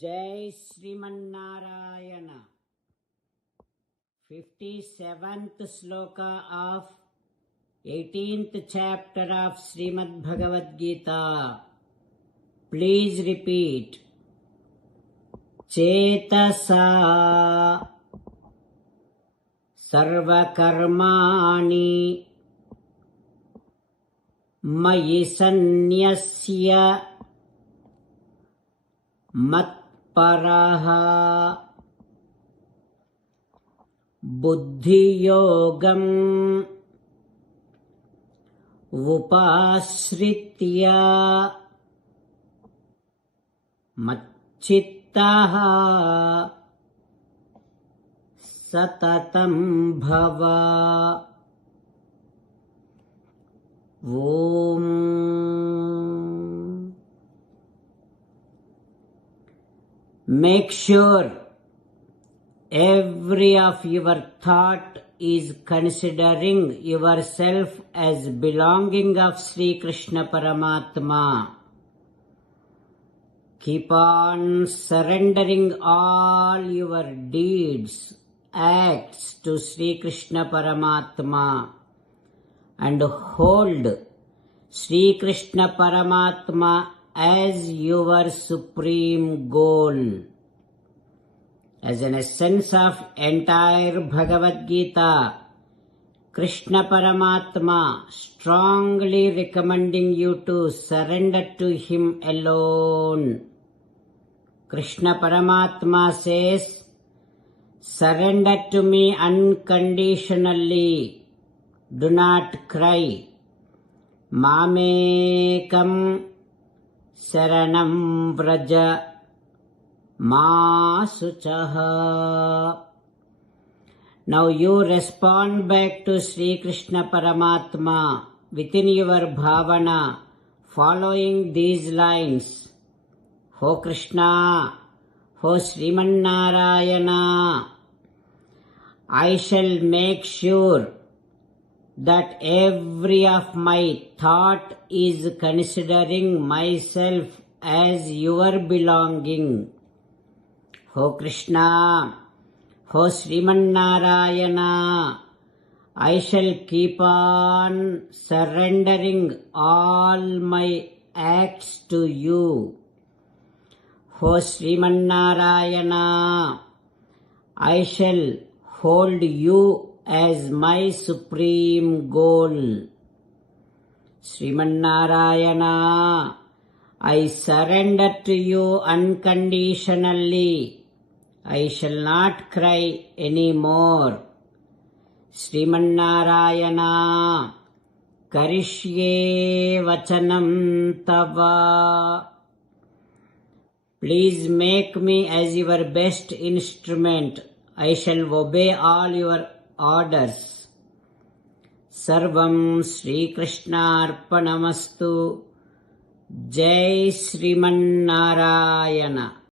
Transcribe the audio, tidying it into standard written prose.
Jai Srimanarayana. 57th sloka of 18th chapter of Srimad Bhagavad Gita. Please repeat. Chetasa sarvakarmani mayi sannasya matparaha buddhiyogam upasritya macchittaha satatam bhava. Om. Make sure every of your thought is considering yourself as belonging of Sri Krishna Paramatma. Keep on surrendering all your deeds, acts to Sri Krishna Paramatma and hold Sri Krishna Paramatma as your supreme goal. As an essence of entire Bhagavad Gita, Krishna Paramatma strongly recommending you to surrender to Him alone. Krishna Paramatma says, surrender to me unconditionally. Do not cry. Mamekam Saranam Vraja Ma Suchaha. Now you respond back to Sri Krishna Paramatma within your bhavana, following these lines. Ho Krishna, Ho Srimanarayana, I shall make sure that every of my thought is considering myself as your belonging. Ho Krishna, Ho Srimanarayana, I shall keep on surrendering all my acts to you. Ho Srimanarayana, I shall hold you as my supreme goal. Srimanarayana, I surrender to you unconditionally. I shall not cry anymore. Srimanarayana, Karishye Vachanam Tava. Please make me as your best instrument. I shall obey all your orders. Sarvam Sri Krishna Arpanamastu. Jai Srimanarayana.